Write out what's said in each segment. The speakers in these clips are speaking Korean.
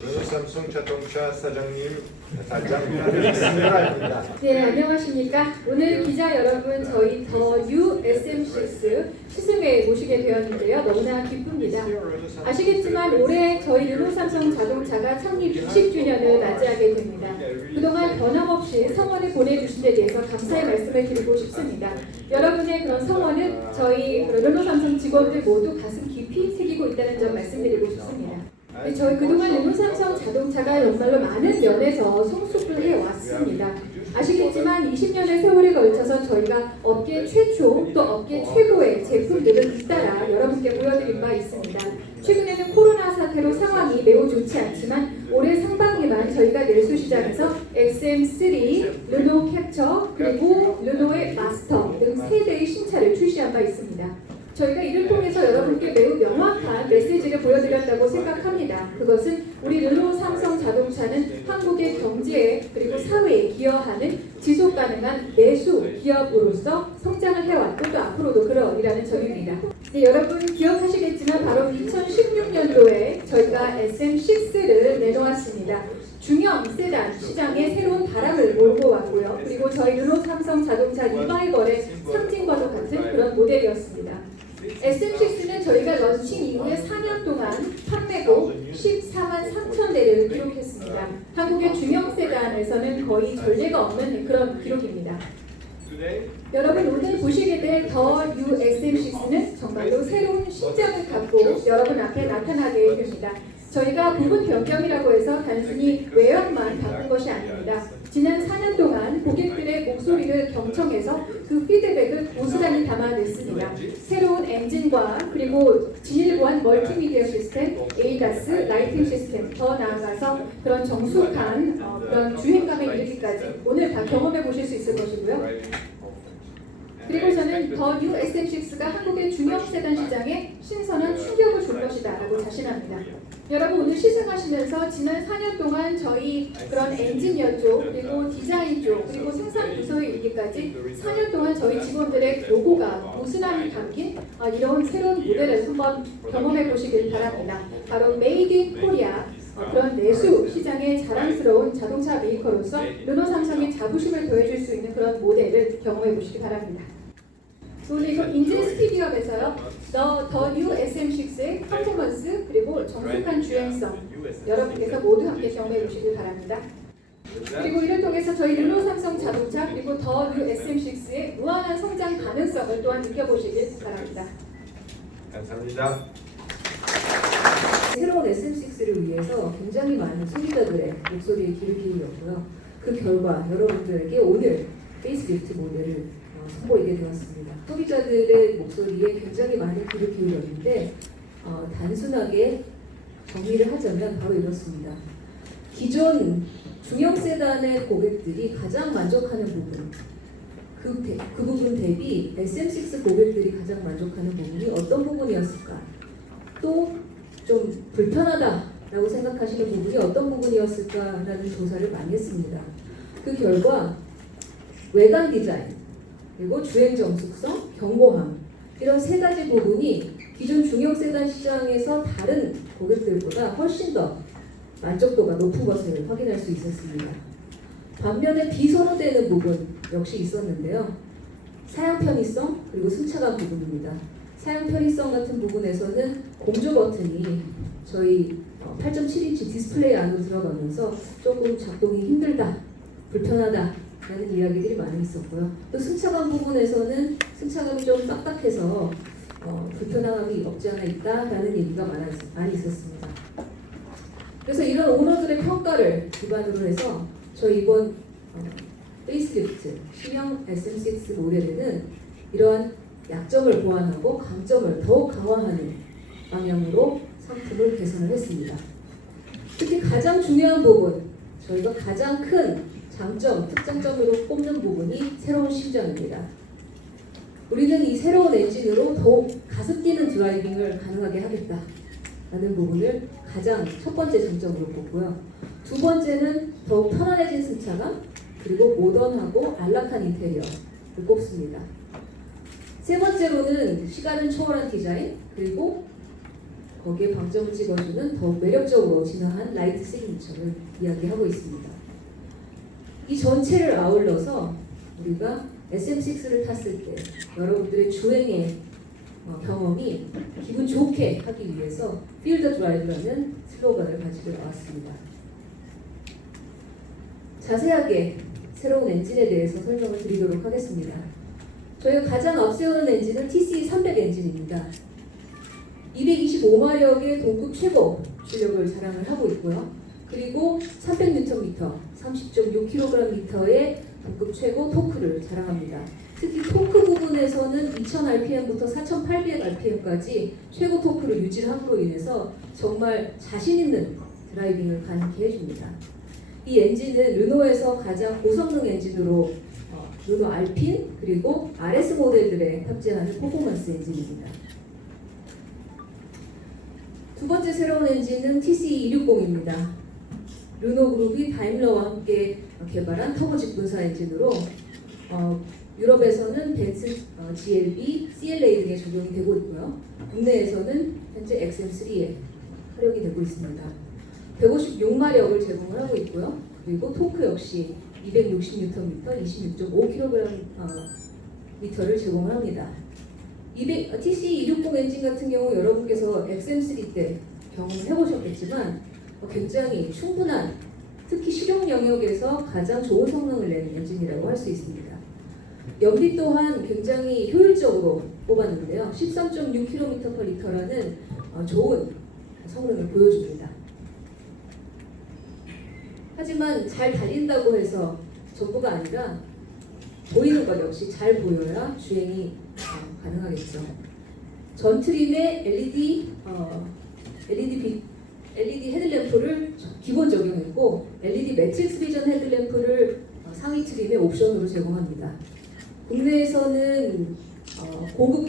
삼성 자동차 사장님 단장입니다. 네, 안녕하십니까. 오늘 기자 여러분, 저희 더 뉴 SM6 시승회에 모시게 되었는데요. 너무나 기쁩니다. 아시겠지만 올해 저희 르노삼성 자동차가 창립 20주년을 맞이하게 됩니다. 그동안 변함없이 성원을 보내주신 데 대해서 감사의 말씀을 드리고 싶습니다. 여러분의 그런 성원은 저희 르노삼성 직원들 모두 가슴 깊이 새기고 있다는 점 말씀드리고 싶습니다. 저희 그동안 르노삼성 자동차가 정말로 많은 면에서 성숙을 해왔습니다. 아시겠지만 20년의 세월에 걸쳐서 저희가 업계 최초 또 업계 최고의 제품들을 잇따라 여러분께 보여드린 바 있습니다. 최근에는 코로나 사태로 상황이 매우 좋지 않지만 올해 상반기만 저희가 내수 시장에서 XM3, 르노 캡처 그리고 르노의 마스터 등 3대의 신차를 출시한 바 있습니다. 저희가 이를 통해서 여러분께 매우 명확한 메시지를 보여드렸다고 생각합니다. 그것은 우리 르노삼성 자동차는 한국의 경제에 그리고 사회에 기여하는 지속가능한 내수 기업으로서 성장을 해왔고 또 앞으로도 그러리라는 점입니다. 네, 여러분 기억하시겠지만 바로 2016년도에 저희가 SM6를 내놓았습니다. 중형 세단 시장에 새로운 바람을 몰고 왔고요. 그리고 저희 르노삼성 자동차 리바이벌의 상징과도 같은 그런 모델이었습니다. SM6는 저희가 런칭 이후에 4년 동안 판매고 14만 3천 대를 기록했습니다. 한국의 중형 세단에서는 거의 전례가 없는 그런 기록입니다. 여러분 오늘 보시게 될 더 뉴 SM6는 정말로 새로운 신장을 갖고 여러분 앞에 나타나게 됩니다. 저희가 부분 변경이라고 해서 단순히 외형만 바꾼 것이 아닙니다. 지난 4년 동안 고객들의 목소리를 경청해서 그 피드백을 고스란히 담아냈습니다. 새로운 엔진과 그리고 진일보한 멀티미디어 시스템, 에이다스, 라이팅 시스템, 더 나아가서 그런 정숙한 그런 주행감에 이르기까지 오늘 다 경험해 보실 수 있을 것이고요. 그리고 저는 더 뉴 SM6가 한국의 중형 세단 시장에 신선한 충격을 줄 것이다 라고 자신합니다. 여러분 오늘 시승하시면서 지난 4년 동안 저희 그런 엔지니어 쪽 그리고 디자인 쪽 그리고 생산 부서에 이르기까지 4년 동안 저희 직원들의 로고가 고스란히 담긴 이런 새로운 모델을 한번 경험해 보시길 바랍니다. 바로 메이드 인 코리아 그런 내수 시장의 자랑스러운 자동차 메이커로서 르노삼성의 자부심을 보여줄 수 있는 그런 모델을 경험해 보시기 바랍니다. 오늘 이거 인제 스피디업에서요. 더 뉴 SM6의 퍼포먼스 그리고 정숙한 주행성 여러분께서 모두 함께 경험해 보시길 바랍니다. 그리고 이를 통해서 저희 르노삼성 자동차 그리고 더 뉴 SM6의 무한한 성장 가능성을 또한 느껴보시길 바랍니다. 감사합니다. 새로운 SM6를 위해서 굉장히 많은 소비자들의 목소리에 귀를 기울였고요. 그 결과 여러분들에게 오늘 페이스리프트 모델을 선보이게 되었습니다. 소비자들의 목소리에 굉장히 많은 귀를 기울였는데 단순하게 정리를 하자면 바로 이렇습니다. 기존 중형 세단의 고객들이 가장 만족하는 부분 그 부분 대비 SM6 고객들이 가장 만족하는 부분이 어떤 부분이었을까? 또 좀 불편하다라고 생각하시는 부분이 어떤 부분이었을까라는 조사를 많이 했습니다. 그 결과 외관 디자인, 그리고 주행 정숙성, 경고함 이런 세 가지 부분이 기존 중형 세단 시장에서 다른 고객들보다 훨씬 더 만족도가 높은 것을 확인할 수 있었습니다. 반면에 비선호되는 부분 역시 있었는데요. 사양 편의성 그리고 승차감 부분입니다. 사양 편의성 같은 부분에서는 공조 버튼이 저희 8.7인치 디스플레이 안으로 들어가면서 조금 작동이 힘들다, 불편하다 라는 이야기들이 많이 있었고요. 또 승차감 부분에서는 승차감이 좀 딱딱해서 불편함이 없지 않아 있다라는 얘기가 많이 있었습니다. 그래서 이런 오너들의 평가를 기반으로 해서 저희 이번 페이스리프트 신형 SM6 모델에는 이러한 약점을 보완하고 강점을 더욱 강화하는 방향으로 상품을 개선을 했습니다. 특히 가장 중요한 부분, 저희가 가장 큰 장점, 특장점으로 꼽는 부분이 새로운 심장입니다. 우리는 이 새로운 엔진으로 더욱 가슴 뛰는 드라이빙을 가능하게 하겠다라는 부분을 가장 첫 번째 장점으로 꼽고요. 두 번째는 더욱 편안해진 승차감, 그리고 모던하고 안락한 인테리어를 꼽습니다. 세 번째로는 시간을 초월한 디자인, 그리고 거기에 방점을 찍어주는 더욱 매력적으로 진화한 라이트 시그니처를 이야기하고 있습니다. 이 전체를 아울러서 우리가 SM6를 탔을 때 여러분들의 주행의 경험이 기분 좋게 하기 위해서 Feel the Drive라는 슬로건을 가지고 나왔습니다. 자세하게 새로운 엔진에 대해서 설명을 드리도록 하겠습니다. 저희가 가장 앞세우는 엔진은 TC300 엔진입니다. 225마력의 동급 최고 출력을 자랑을 하고 있고요. 그리고 300Nm, 30.6kgm의 동급 최고 토크를 자랑합니다. 특히 토크 부분에서는 2000rpm부터 4800rpm까지 최고 토크를 유지함으로 인해서 정말 자신 있는 드라이빙을 가능케 해줍니다. 이 엔진은 르노에서 가장 고성능 엔진으로 르노 알핀 그리고 RS 모델들에 탑재하는 퍼포먼스 엔진입니다. 두 번째 새로운 엔진은 TC260입니다. 르노 그룹이 다임러와 함께 개발한 터보 직분사 엔진으로 유럽에서는 벤츠 GLB, CLA 등에 적용이 되고 있고요. 국내에서는 현재 XM3에 활용이 되고 있습니다. 156마력을 제공을 하고 있고요. 그리고 토크 역시 260Nm, 26.5kgm를 제공을 합니다. TC260 엔진 같은 경우 여러분께서 XM3 때 경험해 보셨겠지만 굉장히 충분한, 특히 실용 영역에서 가장 좋은 성능을 내는 엔진이라고 할 수 있습니다. 연비 또한 굉장히 효율적으로 뽑았는데요. 13.6km/L라는 좋은 성능을 보여줍니다. 하지만 잘 달린다고 해서 전부가 아니라 보이는 것 역시 잘 보여야 주행이 가능하겠죠. 전 트림에 LED 헤드램프를 기본 적용했고 LED 매트릭스 비전 헤드램프를 상위 트림에 옵션으로 제공합니다. 국내에서는 고급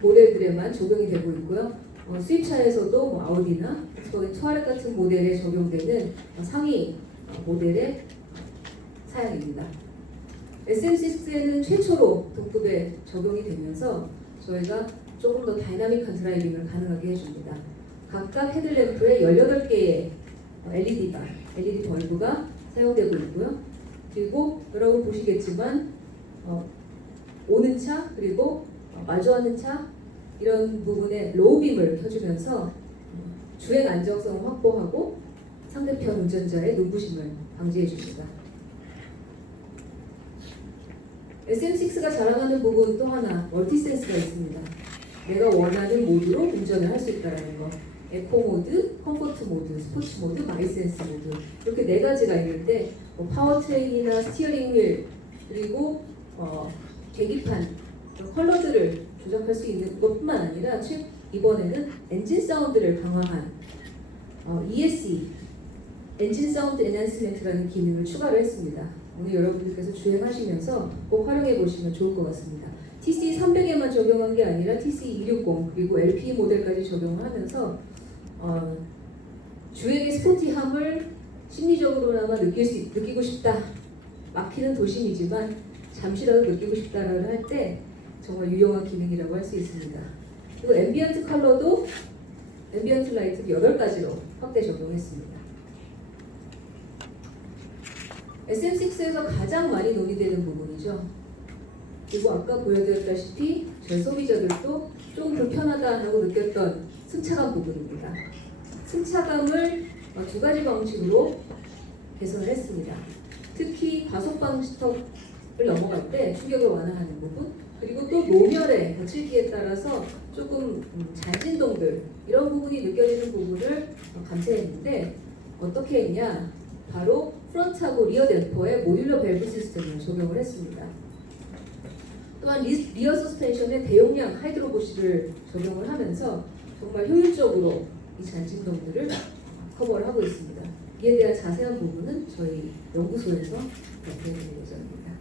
모델들에만 적용이 되고 있고요. 수입차에서도 아우디나 volkswagen 투아렉 같은 모델에 적용되는 상위 모델의 사양입니다. SM6에는 최초로 동급에 적용이 되면서 저희가 조금 더 다이나믹한 드라이빙을 가능하게 해줍니다. 각각 헤드램프에 18개의 LED 벌브가 사용되고 있고요. 그리고 여러분 보시겠지만 오는 차 그리고 마주하는 차 이런 부분에 로우빔을 켜주면서 주행 안정성을 확보하고 상대편 운전자의 눈부심을 방지해 줍니다. SM6가 자랑하는 부분 또 하나 멀티센스가 있습니다. 내가 원하는 모드로 운전을 할 수 있다는 거. 에코 모드, 컴포트 모드, 스포츠 모드, 마이센스 모드 이렇게 4가지가 있는데 파워트레인이나 스티어링 휠 그리고 계기판 컬러들을 조작할 수 있는 것뿐만 아니라 이번에는 엔진 사운드를 강화한 ESC 엔진 사운드 엔핸스먼트라는 기능을 추가를 했습니다. 오늘 여러분들께서 주행하시면서 꼭 활용해 보시면 좋을 것 같습니다. TC300에만 적용한 게 아니라 TC260 그리고 LPE 모델까지 적용을 하면서 주행의 스포티함을 심리적으로나마 느끼고 싶다. 막히는 도심이지만 잠시라도 느끼고 싶다라고 할 때 정말 유용한 기능이라고 할 수 있습니다. 그리고 앰비언트 컬러도 앰비언트 라이트를 8가지로 확대 적용했습니다. SM6에서 가장 많이 논의되는 부분이죠. 그리고 아까 보여드렸다시피 저희 소비자들도 좀 불편하다라고 느꼈던 승차감 부분입니다. 승차감을 2가지 방식으로 개선을 했습니다. 특히 과속 방지턱을 넘어갈 때 충격을 완화하는 부분, 그리고 또 노면의 거칠기에 따라서 조금 잔진동들 이런 부분이 느껴지는 부분을 감지했는데 어떻게 했냐? 바로 프론트하고 리어 댐퍼에 모듈러 밸브 시스템을 적용을 했습니다. 또한 리어 서스펜션에 대용량 하이드로보시를 적용을 하면서 정말 효율적으로 이 잔진동들을 커버를 하고 있습니다. 이에 대한 자세한 부분은 저희 연구소에서 발표할 예정입니다.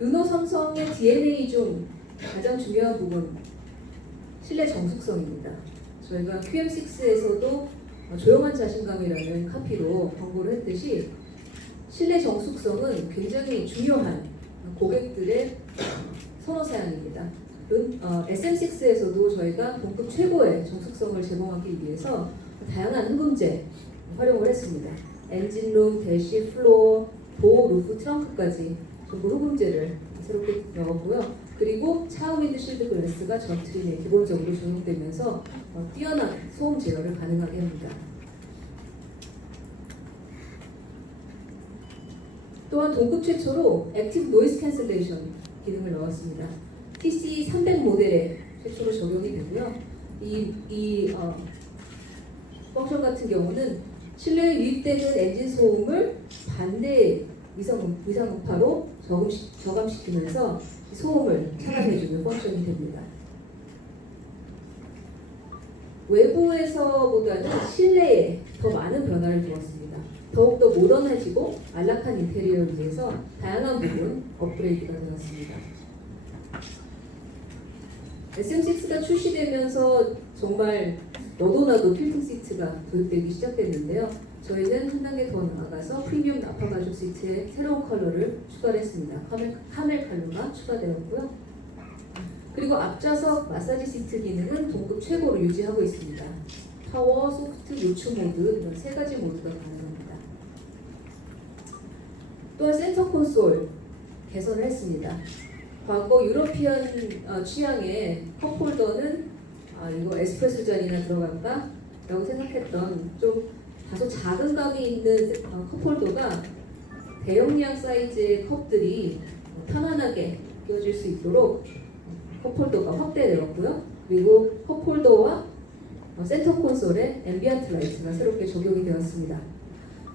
르노 삼성의 DNA 중 가장 중요한 부분 실내 정숙성입니다. 저희가 QM6에서도 조용한 자신감이라는 카피로 광고를 했듯이 실내 정숙성은 굉장히 중요한 고객들의 선호 사양입니다. SM6에서도 저희가 동급 최고의 정숙성을 제공하기 위해서 다양한 흡음재 활용을 했습니다. 엔진룸, 대시, 플로어, 도어, 루프, 트렁크까지 전부 흡음재를 새롭게 넣었고요. 그리고 차음 윈드실드 글래스가 전 트림에 기본적으로 적용되면서 뛰어난 소음 제어를 가능하게 합니다. 또한 동급 최초로 액티브 노이즈 캔슬레이션 기능을 넣었습니다. TC300 모델에 최초로 적용이 되고요. 이 펑션 같은 경우는 실내에 유입되는 엔진 소음을 반대 위상음파로 저감시키면서 소음을 차단해주는 펑션이 됩니다. 외부에서보다는 실내에 더 많은 변화를 주었습니다. 더욱더 모던해지고 안락한 인테리어를 위해서 다양한 부분 업그레이드가 되었습니다. SM6가 출시되면서 정말 너도나도 필팅 시트가 도입되기 시작됐는데요. 저희는 한 단계 더 나아가서 프리미엄 나파 가죽 시트에 새로운 컬러를 추가했습니다. 카멜 컬러가 추가되었고요. 그리고 앞좌석 마사지 시트 기능은 동급 최고로 유지하고 있습니다. 파워, 소프트, 노출 모드 이런 세 가지 모드가 가능합니다. 또한 센터 콘솔 개선을 했습니다. 과거 유러피안 취향의 컵홀더는 이거 에스프레소 잔이나 들어갈까? 라고 생각했던 좀 다소 작은 감이 있는 컵홀더가 대용량 사이즈의 컵들이 편안하게 끼워질 수 있도록 컵홀더가 확대되었고요. 그리고 컵홀더와 센터 콘솔에 앰비언트 라이트가 새롭게 적용이 되었습니다.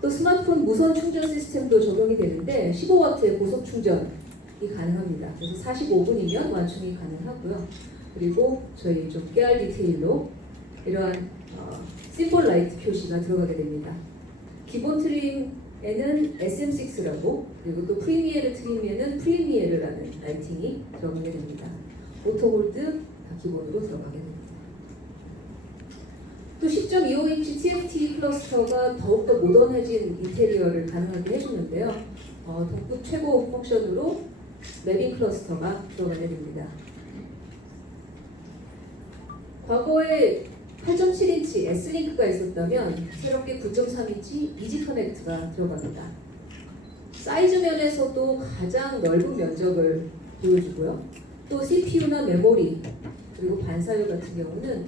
또 스마트폰 무선 충전 시스템도 적용이 되는데 15W의 고속 충전이 가능합니다. 그래서 45분이면 완충이 가능하고요. 그리고 저희 좀 깨알 디테일로 이러한 심볼 라이트 표시가 들어가게 됩니다. 기본 트림에는 SM6라고 그리고 또 프리미에르 트림에는 프리미에르라는 라이팅이 들어가게 됩니다. 오토홀드 다 기본으로 들어가게 됩니다. 또 10.25인치 TFT 클러스터가 더욱더 모던해진 인테리어를 가능하게 해주는데요. 동급 최고 펑션으로 맵인 클러스터가 들어가게 됩니다. 과거에 8.7인치 S링크가 있었다면 새롭게 9.3인치 이지 커넥트가 들어갑니다. 사이즈 면에서도 가장 넓은 면적을 보여주고요. 또 CPU나 메모리 그리고 반사율 같은 경우는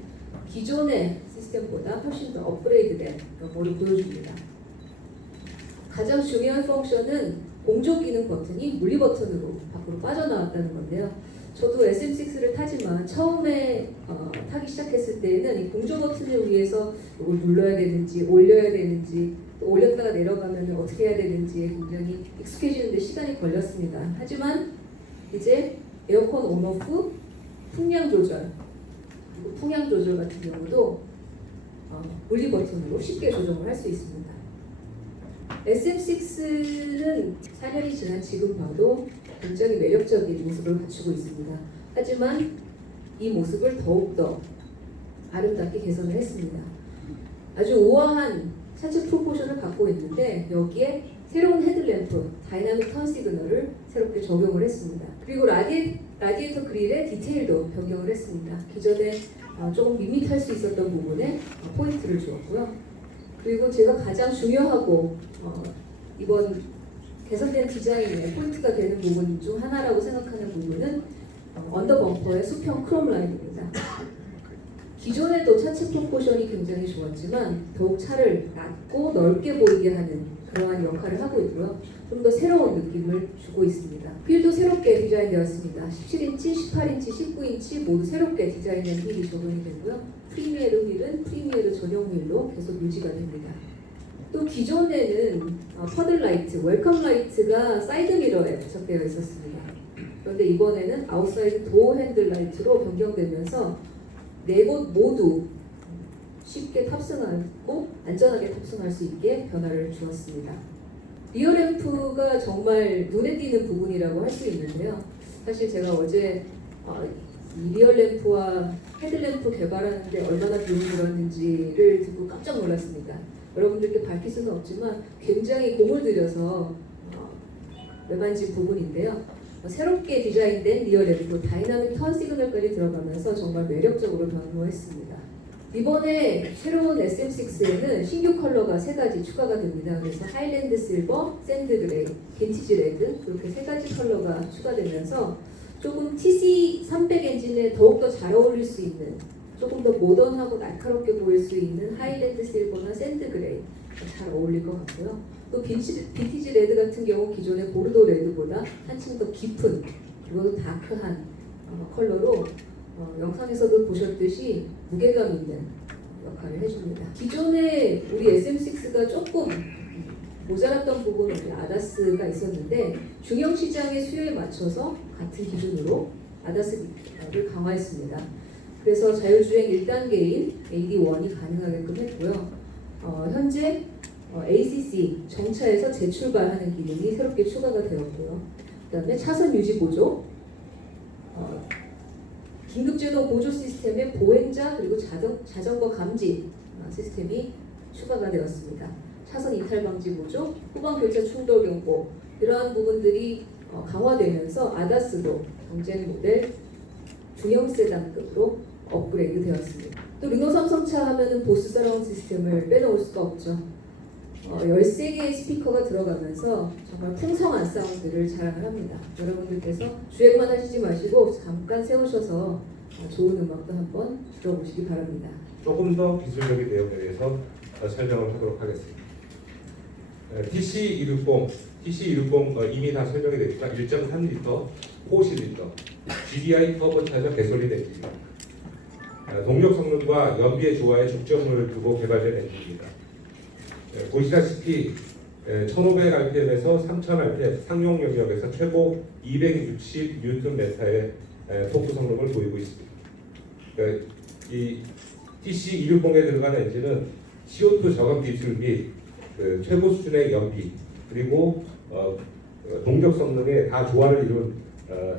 기존의 시스템보다 훨씬 더 업그레이드된 메모를 보여줍니다. 가장 중요한 펑션은 공조 기능 버튼이 물리 버튼으로 밖으로 빠져나왔다는 건데요. 저도 SM6를 타지만 처음에 타기 시작했을 때는 이 공조 버튼을 위해서 이걸 눌러야 되는지 올려야 되는지 또 올렸다가 내려가면 어떻게 해야 되는지에 굉장히 익숙해지는데 시간이 걸렸습니다. 하지만 이제 에어컨 온오프, 풍량 조절, 그리고 풍향 조절 같은 경우도 물리 버튼으로 쉽게 조정을 할 수 있습니다. SM6는 4년이 지난 지금 봐도 굉장히 매력적인 모습을 갖추고 있습니다. 하지만 이 모습을 더욱더 아름답게 개선을 했습니다. 아주 우아한 차체 프로포션을 갖고 있는데 여기에 새로운 헤드램프, 다이나믹 턴 시그널을 새롭게 적용을 했습니다. 그리고 라디에이터 그릴의 디테일도 변경을 했습니다. 기존에 조금 밋밋할 수 있었던 부분에 포인트를 주었고요. 그리고 제가 가장 중요하고 이번 개선된 디자인의 포인트가 되는 부분 중 하나라고 생각하는 부분은 언더 범퍼의 수평 크롬 라인입니다. 기존에도 차체 프로포션이 굉장히 좋았지만 더욱 차를 낮고 넓게 보이게 하는 그러한 역할을 하고 있고요. 좀 더 새로운 느낌을 주고 있습니다. 휠도 새롭게 디자인되었습니다. 17인치, 18인치, 19인치 모두 새롭게 디자인된 휠이 적용이 되고요. 프리미에르 휠은 프리미에르 전용 휠로 계속 유지가 됩니다. 또 기존에는 퍼들 라이트, 웰컴 라이트가 사이드 미러에 부착되어 있었습니다. 그런데 이번에는 아웃사이드 도어 핸들 라이트로 변경되면서 네 곳 모두 쉽게 탑승하고 안전하게 탑승할 수 있게 변화를 주었습니다. 리어 램프가 정말 눈에 띄는 부분이라고 할 수 있는데요. 사실 제가 어제 이 리어 램프와 헤드램프 개발하는데 얼마나 비용이 들었는지를 듣고 깜짝 놀랐습니다. 여러분들께 밝힐 수는 없지만 굉장히 공을 들여서 매만진 부분인데요. 새롭게 디자인된 리얼 LED 다이나믹 턴 시그널까지 들어가면서 정말 매력적으로 변모했습니다. 이번에 새로운 SM6에는 신규 컬러가 3가지 추가가 됩니다. 그래서 하일랜드 실버, 샌드 그레이, 빈티지 레드 이렇게 3가지 컬러가 추가되면서 조금 TC300 엔진에 더욱더 잘 어울릴 수 있는 조금 더 모던하고 날카롭게 보일 수 있는 하일랜드 실버나 샌드 그레이 잘 어울릴 것 같고요. 또 빈티지 레드 같은 경우 기존의 보르도 레드보다 한층 더 깊은 그리고 다크한 컬러로 영상에서도 보셨듯이 무게감 있는 역할을 해줍니다. 기존에 우리 SM6가 조금 모자랐던 부분은 아다스가 있었는데 중형 시장의 수요에 맞춰서 같은 기준으로 아다스를 강화했습니다. 그래서 자율주행 1단계인 AD1이 가능하게끔 했고요. 현재 ACC 정차에서 재출발하는 기능이 새롭게 추가가 되었고요. 그다음에 차선 유지 보조, 긴급제동 보조 시스템의 보행자 그리고 자전거 감지 시스템이 추가가 되었습니다. 차선 이탈 방지 보조, 후방 교차 충돌 경보 이러한 부분들이 강화되면서 아다스도 경쟁 모델 중형 세단급으로 업그레이드 되었습니다. 또 르노 삼성차 하면은 보스 서라운드 시스템을 빼놓을 수가 없죠. 13개의 스피커가 들어가면서 정말 풍성한 사운드를 자랑을 합니다. 여러분들께서 주행만 하시지 마시고 잠깐 세우셔서 좋은 음악도 한번 들어보시기 바랍니다. 조금 더 기술적인 내용에 대해서 설명을 하도록 하겠습니다. TC260 이미 다 설명이 됐지만 1.3L 4실린더 GDI 터보차저 개솔린 엔진입니다. 동력 성능과 연비의 조화에 중점을 두고 개발된 엔진입니다. 보시다시피 1500rpm에서 3000rpm 상용 영역에서 최고 260Nm의 토크 성능을 보이고 있습니다. 이 TC260에 들어가는 엔진은 CO2 저감 기술 및 최고 수준의 연비 그리고 동력 성능에 다 조화를 이룬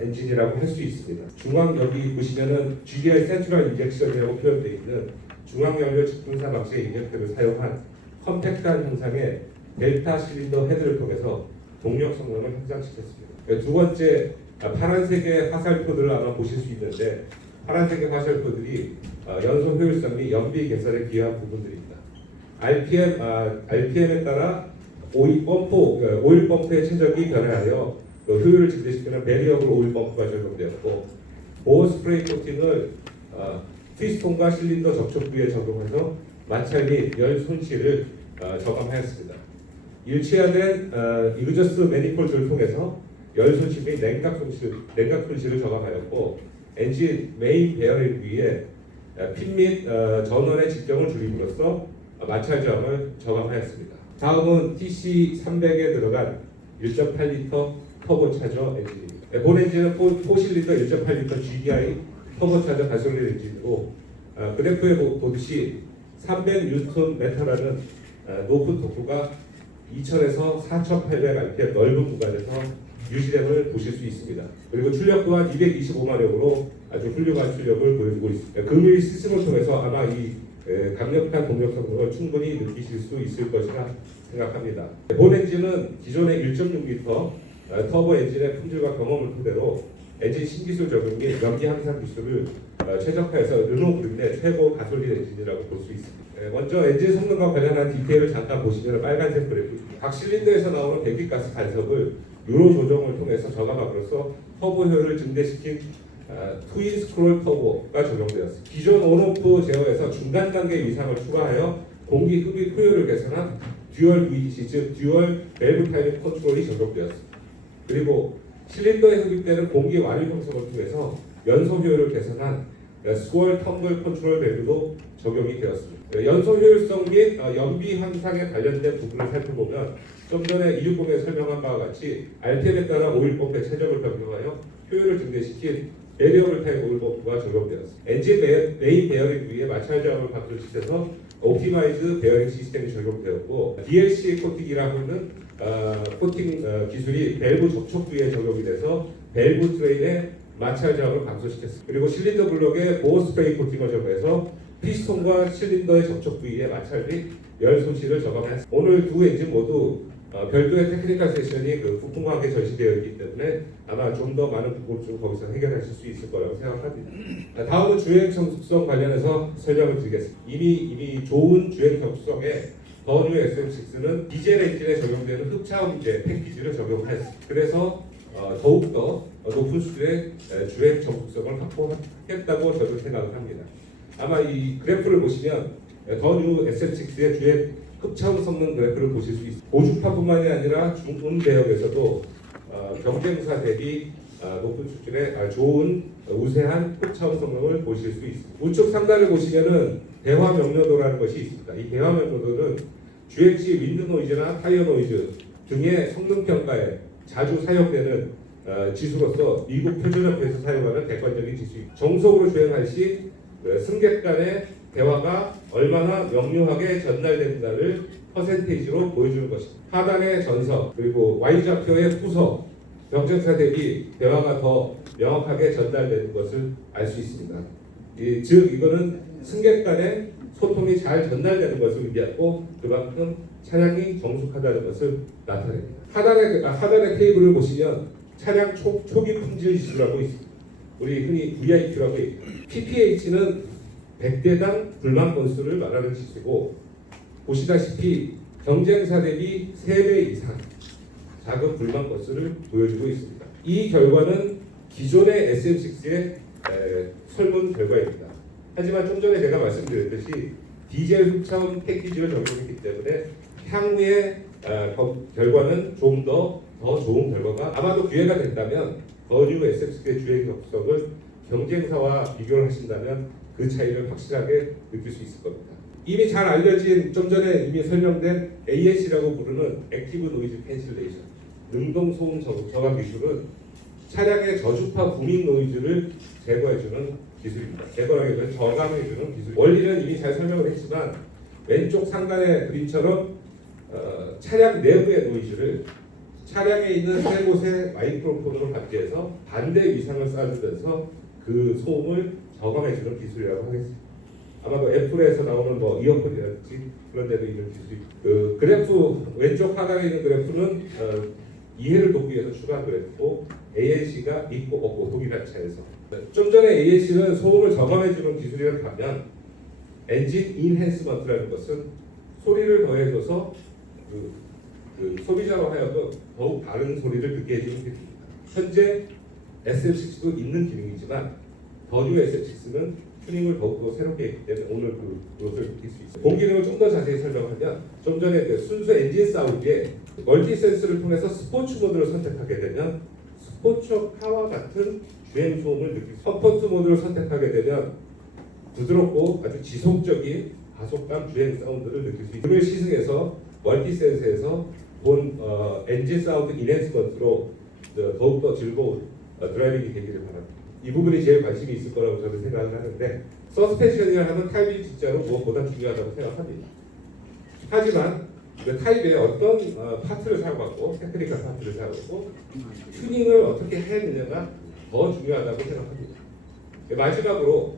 엔진이라고 할 수 있습니다. 중앙 여기 보시면은 GDI 센트럴 인젝션이라고 표현되어 있는 중앙연료 직분사 방식의 인젝터를 사용한 컴팩트한 형상의 델타 실린더 헤드를 통해서 동력 성능을 향상시켰습니다. 두 번째, 파란색의 화살표들을 아마 보실 수 있는데 파란색의 화살표들이 연소 효율성 및 연비 개선에 기여한 부분들입니다. RPM에 따라 오일 펌프의 최적이 변화하여 효율을 증대시키는 베리어블 오일 펌프가 적용되었고 보어 스프레이 코팅을 피스톤과 실린더 접촉 부위에 적용해서 마찰 및 열 손실을 저감하였습니다. 일체화된 이그저스 매니폴드를 통해서 열 손실 및 냉각 손실을 저감하였고 엔진 메인 베어링 위에 핀 및 전원의 직경을 줄임으로써 마찰 저항을 저감하였습니다. 다음은 TC300에 들어간 1.8L 터보차저 엔진입니다. 본 엔진은 4실린더 1.8L GDI 터보차저 가솔린 엔진이고 그래프에 보듯이 300Nm라는 높은 토크가 2000에서 4800rpm 넓은 구간에서 유지됨을 보실 수 있습니다. 그리고 출력 또한 225마력으로 아주 훌륭한 출력을 보여주고 있습니다. 금일 시스템을 통해서 아마 이 강력한 동력 성능을 충분히 느끼실 수 있을 것이라 생각합니다. 본 엔진은 기존의 1.6L 터보 엔진의 품질과 경험을 토대로 엔진 신기술 적용 및 연비 향상 기술을 최적화해서 르노 그룹 내 최고 가솔린 엔진이라고 볼 수 있습니다. 먼저 엔진 성능과 관련한 디테일을 잠깐 보시면 빨간색 그래프입니다. 각 실린더에서 나오는 배기가스 간섭을 유로 조정을 통해서 저감함으로써 터보 효율을 증대시킨 트윈 스크롤 터보가 적용되었습니다. 기존 온오프 제어에서 중간 단계 위상을 추가하여 공기 흡입 효율을 개선한 듀얼 VDC 즉 듀얼 밸브 타이밍 컨트롤이 적용되었습니다. 그리고 실린더에 흡입되는 공기 완유 형성을 통해서 연소 효율을 개선한 스월 텀블 컨트롤 밸브도 적용이 되었습니다. 연소 효율성 및 연비 향상에 관련된 부분을 살펴보면 좀 전에 260에 설명한 바와 같이 RPM에 따라 오일 펌프의 최적을 변경하여 효율을 증대시킨 베리어블 타입 오일 펌프가 적용되었습니다. 엔진 메인 베어링 위에 마찰 저항을 감소시켜서 옵티마이즈 베어링 시스템이 적용되었고 DLC 코팅이라고 하는 코팅 기술이 밸브 접촉 부위에 적용이 돼서 밸브 트레인의 마찰 저항을 감소시켰습니다. 그리고 실린더 블록에 보어 스프레이 코팅을 적용해서 피스톤과 실린더의 접촉 부위의 마찰 및 열 손실을 저감했습니다. 오늘 두 엔진 모두 별도의 테크니컬 세션이 그 부품과 함께 전시되어 있기 때문에 아마 좀 더 많은 부분을 거기서 해결하실 수 있을 거라고 생각합니다. 다음은 주행 정숙성 관련해서 설명을 드리겠습니다. 이미 좋은 주행 정숙성에 더 뉴 SM6는 디젤 엔진에 적용되는 흡차음 이제 패키지를 적용했습니다. 그래서 더욱더 높은 수준의 주행 정숙성을 확보했다고 저는 생각을 합니다. 아마 이 그래프를 보시면 더 뉴 SM6의 주행 흡차음 성능 그래프를 보실 수 있습니다. 고주파뿐만이 아니라 중운 대역에서도 경쟁사 대비 높은 수준의 좋은 우세한 흡차음 성능을 보실 수 있습니다. 우측 상단을 보시면은 대화 명료도라는 것이 있습니다. 이 대화 명료도는 주행 시 윈드 노이즈나 타이어 노이즈 등의 성능 평가에 자주 사용되는 지수로서 미국 표준협회에서 사용하는 객관적인 지수입니다. 정속으로 주행할 시 승객 간의 대화가 얼마나 명료하게 전달된다를 퍼센테이지로 보여주는 것입니다. 하단의 전서 그리고 Y좌표의 후서 경쟁사 대비 대화가 더 명확하게 전달되는 것을 알 수 있습니다. 즉 이거는 승객 간의 소통이 잘 전달되는 것을 의미하고 그만큼 차량이 정숙하다는 것을 나타냅니다. 하단의 테이블을 보시면 차량 초기 품질 지수라고 있습니다. 우리 흔히 VIQ라고 얘기합니다. PPH는 100대당 불만 건수를 말하는 지수고 보시다시피 경쟁사 대비 3배 이상 작은 불만 건수를 보여주고 있습니다. 이 결과는 기존의 SM6의 설문 결과입니다. 하지만 좀 전에 제가 말씀드렸듯이 디젤 흡차음 패키지를 적용했기 때문에 향후의 결과는 좀 더 좋은 결과가 아마도 기회가 된다면 더 뉴 SM6의 주행 적성을 경쟁사와 비교를 하신다면 그 차이를 확실하게 느낄 수 있을 겁니다. 이미 잘 알려진 좀 전에 이미 설명된 AS라고 부르는 액티브 노이즈 캔슬레이션 능동 소음 저감 기술은 차량의 저주파 부밍 노이즈를 제거해주는 기술입니다. 제거하기는 저감해주는 기술. 원리는 이미 잘 설명을 했지만 왼쪽 상단의 그림처럼 차량 내부의 노이즈를 차량에 있는 세 곳의 마이크로폰으로 감지해서 반대 위상을 쌓으면서 그 소음을 저감해주는 기술이라고 하겠습니다. 아마도 애플에서 나오는 뭐 이어폰이라든지 그런 데도 있는 기술이. 그 그래프 왼쪽 하단에 있는 그래프는 이해를 돕기 위해서 추가한 그래프고 ANC가 있고 없고 동일한 차에서 좀 전에 ANC는 소음을 저감해주는 기술이라는 반면 엔진 인핸스먼트라는 것은 소리를 더해줘서 그 소비자로 하여금 더욱 다른 소리를 듣게 해주는 기술입니다. 현재 SM6도 있는 기능이지만 더 뉴 SM6는 튜닝을 더욱더 새롭게 했기 때문에 오늘 그것을 느낄 수 있습니다. 공기능을 좀 더 자세히 설명하면 좀 전에 순수 엔진 사운드에 멀티 센스를 통해서 스포츠 모드를 선택하게 되면 스포츠카와 같은 주행 소음을 느낄 수 있습니다. 컴포트 모드를 선택하게 되면 부드럽고 아주 지속적인 가속감 주행 사운드를 느낄 수 있습니다. 오늘 시승에서 멀티 센스에서 본 엔진 사운드 인핸스먼트로 더욱더 즐거운 드라이빙이 되기를 바랍니다. 이 부분이 제일 관심이 있을 거라고 저는 생각을 하는데 서스펜션이라 하면 타입이 진짜로 무엇보다 중요하다고 생각합니다. 하지만 그 타입의 어떤 파트를 사용하고 테크니컬 파트를 사용하고 튜닝을 어떻게 해내냐가 더 중요하다고 생각합니다. 마지막으로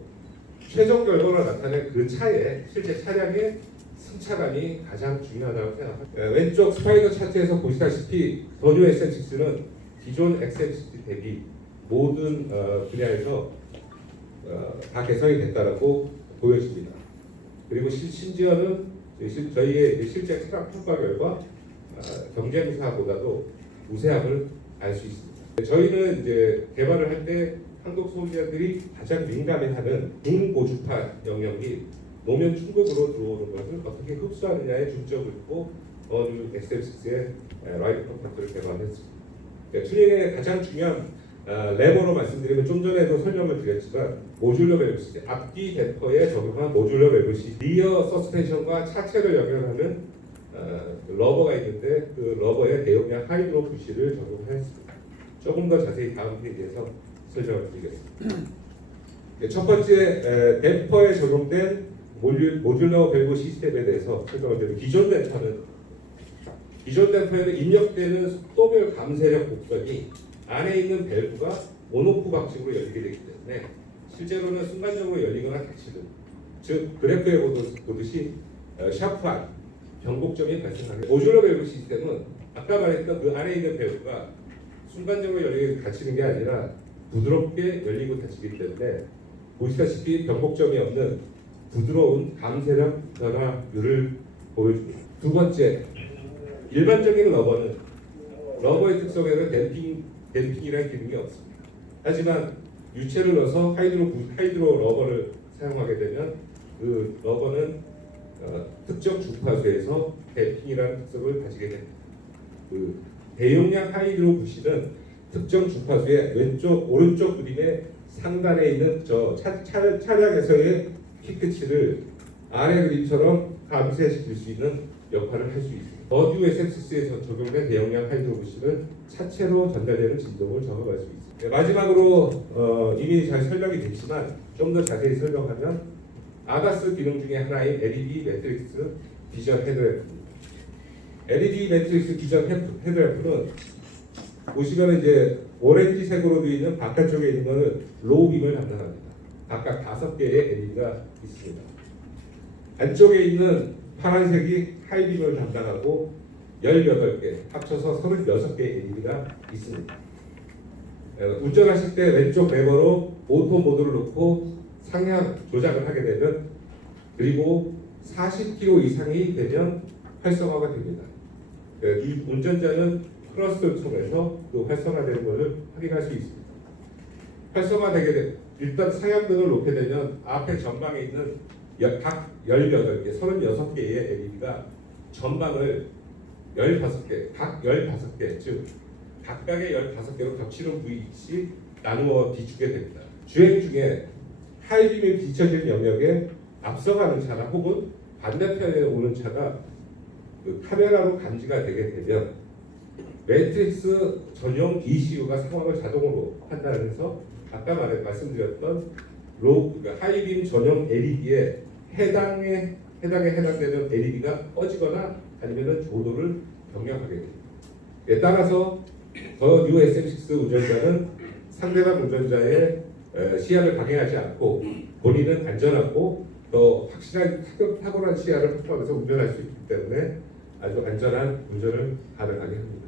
최종 결과로 나타낸 그 차의 실제 차량의 승차감이 가장 중요하다고 생각합니다. 왼쪽 스파이더 차트에서 보시다시피 더 뉴 SM6는 기존 XM60 대비 모든 분야에서 다 개선이 됐다라고 보여집니다. 그리고 심지어는 저희의 실제 차량 평가 결과 경쟁사보다도 우세함을 알 수 있습니다. 저희는 이제 개발을 할 때 한국 소비자들이 가장 민감해하는 중고주파 영역이 노면 충격으로 들어오는 것을 어떻게 흡수하느냐에 중점을 두고 더 뉴 SM6의 라이브 컴팩터를 개발했습니다. 튜닝의 가장 중요한 레버로 말씀드리면 좀 전에도 설명을 드렸지만 모듈러 밸브시스 앞뒤 댐퍼에 적용한 모듈러 밸브시스 리어 서스펜션과 차체를 연결하는 러버가 있는데 그 러버에 대용량 하이드로 부시를 적용했습니다. 조금 더 자세히 다음 페이지에서 설명을 드리겠습니다. 첫 번째 댐퍼에 적용된 모듈러 밸브 시스템에 대해서 설명을 드리면 기존 댐퍼에는 입력되는 속도별 감쇄력 곡선이 안에 있는 밸브가 온오프 방식으로 열리게 되기 때문에 실제로는 순간적으로 열리거나 닫히는 즉 그래프에 보듯이 샤프한 변곡점이 발생하게. 모듈러 밸브 시스템은 아까 말했던 그 안에 있는 밸브가 순간적으로 열리고 닫히는 게 아니라 부드럽게 열리고 닫히기 때문에 보시다시피 변곡점이 없는 부드러운 감세력 변화율을 보여줍니다. 두 번째, 일반적인 러버는 러버의 특성에는 댐핑이라는 기능이 없습니다. 하지만 유체를 넣어서 하이드로 러버를 사용하게 되면 그 러버는 특정 주파수에서 댐핑이라는 특성을 가지게 됩니다. 그 대용량 하이드로 부시는 특정 주파수의 오른쪽 그림의 상단에 있는 저 차량에서의 킥 끝을 아래 그림처럼 감쇄시킬 수 있는 역할을 할 수 있습니다. 더듀 SMCS에서 적용된 대용량 하이드로 부시는 차체로 전달되는 진동을 저감할 수 있습니다. 네, 마지막으로 이미 잘 설명이 됐지만 좀 더 자세히 설명하면 아다스 기능 중에 하나인 LED 매트릭스 비전 헤드램프입니다. LED 매트릭스 비전 헤드램프는 보시면 이제 오렌지색으로 되어 있는 바깥쪽에 있는 것은 로우빔을 담당합니다. 각각 5개의 LED가 있습니다. 안쪽에 있는 파란색이 하이빔을 담당하고 18개, 합쳐서 36개의 LED가 있습니다. 운전하실 때 왼쪽 레버로 오토 모드를 놓고 상향 조작을 하게 되면 그리고 40km 이상이 되면 활성화가 됩니다. 이 운전자는 클러스를 통해서 그 활성화되는 것을 확인할 수 있습니다. 활성화되게 되면 일단 상향등을 놓게 되면 앞에 전방에 있는 각 18개, 36개의 LED가 전방을 15개, 각 15개, 즉 각각의 15개로 겹치는 부위씩 나누어 비추게 됩니다. 주행 중에 하이빔이 비춰질 영역에 앞서가는 차나 혹은 반대편에 오는 차가 그 카메라로 감지가 되게 되면 매트릭스 전용 ECU가 상황을 자동으로 판단해서 아까 말씀드렸던 하이빔 전용 LED에 해당되는 LED가 꺼지거나 아니면 조도를 변경하게 됩니다. 에 따라서 더 뉴 SM6 운전자는 상대방 운전자의 시야를 방해하지 않고 본인은 안전하고 더 확실한 탁월한 시야를 확보하면서 운전할 수 있기 때문에 아주 안전한 운전을 가능하게 합니다.